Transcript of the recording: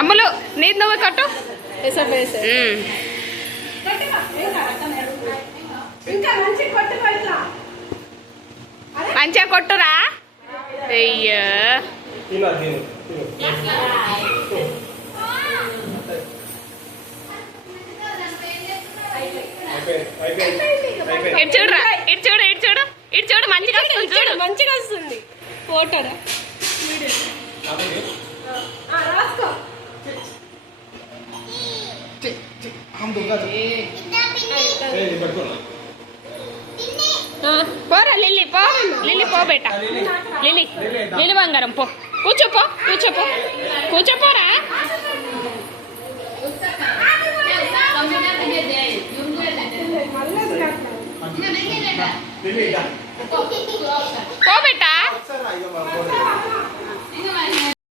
అమ్ములు నీది నువ్వు కట్టు. మంచిగా కొట్టురా. అయ్యో ఇటు చూడురా, ఇటు చూడు, ఇటు చూడు, ఇటు చూడు. మంచిగా వస్తుంది, చూడు మంచిగా వస్తుంది. ఫోటోరా పోరా లిల్లీ, పో లిల్లీ, పో బేట లిల్లీ, లిల్లీ బంగారం పో. కూర్చోపో, కూర్చోపో, కూర్చోపోరా. పో బేట.